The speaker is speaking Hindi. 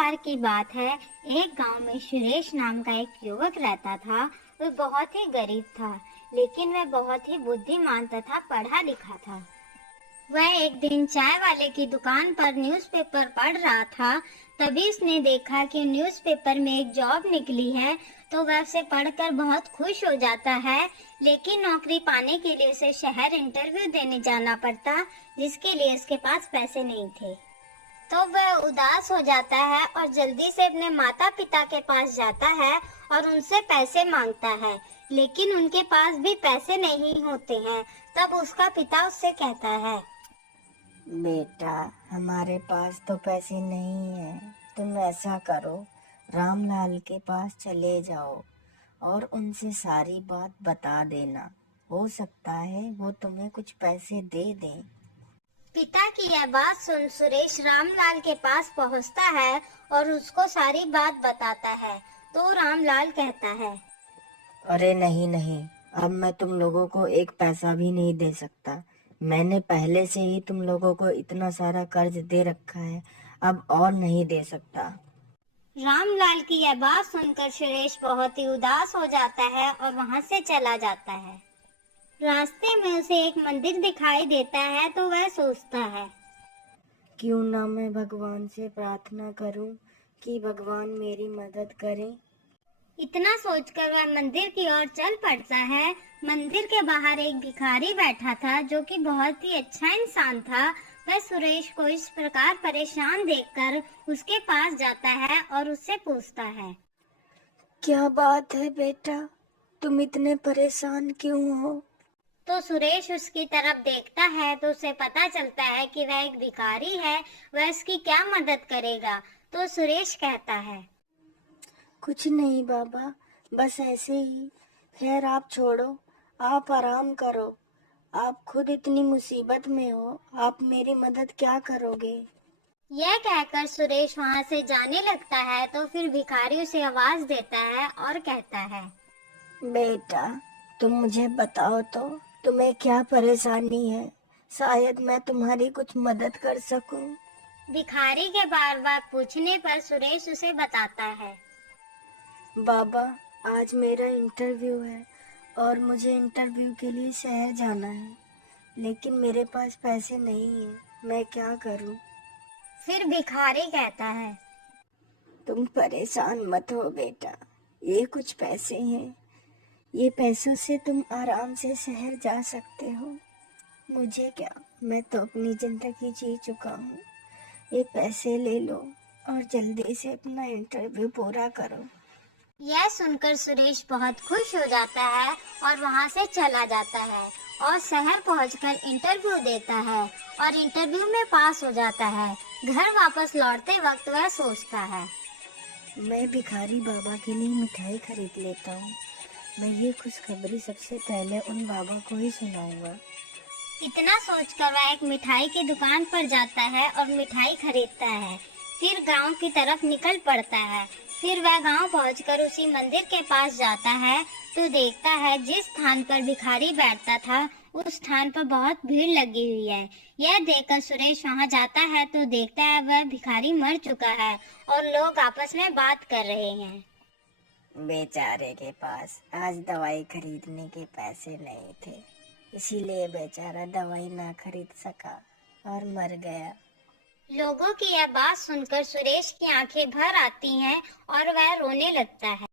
बार की बात है। एक गांव में सुरेश नाम का एक युवक रहता था। वह बहुत ही गरीब था, लेकिन वह बहुत ही बुद्धिमान तथा पढ़ा लिखा था। वह एक दिन चाय वाले की दुकान पर न्यूज़पेपर पढ़ रहा था। तभी उसने देखा कि न्यूज़पेपर में एक जॉब निकली है, तो वह उसे पढ़कर बहुत खुश हो जाता है। लेकिन नौकरी पाने के लिए उसे शहर इंटरव्यू देने जाना पड़ता, जिसके लिए उसके पास पैसे नहीं थे। तो वह उदास हो जाता है और जल्दी से अपने माता पिता के पास जाता है और उनसे पैसे मांगता है, लेकिन उनके पास भी पैसे नहीं होते हैं। तब उसका पिता उससे कहता है, बेटा, हमारे पास तो पैसे नहीं हैं। तुम ऐसा करो, रामलाल के पास चले जाओ और उनसे सारी बात बता देना। हो सकता है वो तुम्हें कुछ पैसे दे दें। पिता की यह बात सुन सुरेश रामलाल के पास पहुंचता है और उसको सारी बात बताता है। तो रामलाल कहता है, अरे नहीं नहीं, अब मैं तुम लोगों को एक पैसा भी नहीं दे सकता। मैंने पहले से ही तुम लोगों को इतना सारा कर्ज दे रखा है, अब और नहीं दे सकता। रामलाल की यह बात सुनकर सुरेश बहुत ही उदास हो जाता है और वहां से चला जाता है। रास्ते में उसे एक मंदिर दिखाई देता है, तो वह सोचता है, क्यों ना मैं भगवान से प्रार्थना करूं कि भगवान मेरी मदद करें। इतना सोचकर वह मंदिर की ओर चल पड़ता है। मंदिर के बाहर एक भिखारी बैठा था, जो कि बहुत ही अच्छा इंसान था। वह सुरेश को इस प्रकार परेशान देखकर उसके पास जाता है और उससे पूछता है, क्या बात है बेटा, तुम इतने परेशान क्यों हो? तो सुरेश उसकी तरफ देखता है तो उसे पता चलता है कि वह एक भिखारी है। वह उसकी क्या मदद करेगा? तो सुरेश कहता है, कुछ नहीं बाबा, बस ऐसे ही। खैर आप छोड़ो, आप आराम करो। आप खुद इतनी मुसीबत में हो, आप मेरी मदद क्या करोगे? यह कहकर सुरेश वहां से जाने लगता है। तो फिर भिखारी उसे आवाज देता है और कहता है, बेटा, तुम मुझे बताओ तो, तुम्हें क्या परेशानी है? शायद मैं तुम्हारी कुछ मदद कर सकूं। भिखारी के बार बार पूछने पर सुरेश उसे बताता है, बाबा, आज मेरा इंटरव्यू है और मुझे इंटरव्यू के लिए शहर जाना है, लेकिन मेरे पास पैसे नहीं है। मैं क्या करूं? फिर भिखारी कहता है, तुम परेशान मत हो बेटा, ये कुछ पैसे हैं। ये पैसों से तुम आराम से शहर जा सकते हो। मुझे क्या, मैं तो अपनी जिंदगी जी चुका हूँ। ये पैसे ले लो और जल्दी से अपना इंटरव्यू पूरा करो। यह सुनकर सुरेश बहुत खुश हो जाता है और वहां से चला जाता है और शहर पहुंचकर इंटरव्यू देता है और इंटरव्यू में पास हो जाता है। घर वापस लौटते वक्त वह सोचता है, मैं भिखारी बाबा के लिए मिठाई खरीद लेता हूँ। मैं ये खुशखबरी सबसे पहले उन बाबा को ही सुनाऊंगा। इतना सोचकर वह एक मिठाई की दुकान पर जाता है और मिठाई खरीदता है। फिर गांव की तरफ निकल पड़ता है। फिर वह गांव पहुंचकर उसी मंदिर के पास जाता है, तो देखता है जिस स्थान पर भिखारी बैठता था उस स्थान पर बहुत भीड़ लगी हुई है। यह देखकर सुरेश वहां जाता है तो देखता है वह भिखारी मर चुका है और लोग आपस में बात कर रहे हैं। बेचारे के पास आज दवाई खरीदने के पैसे नहीं थे, इसीलिए बेचारा दवाई ना खरीद सका और मर गया। लोगों की यह बात सुनकर सुरेश की आंखें भर आती हैं और वह रोने लगता है।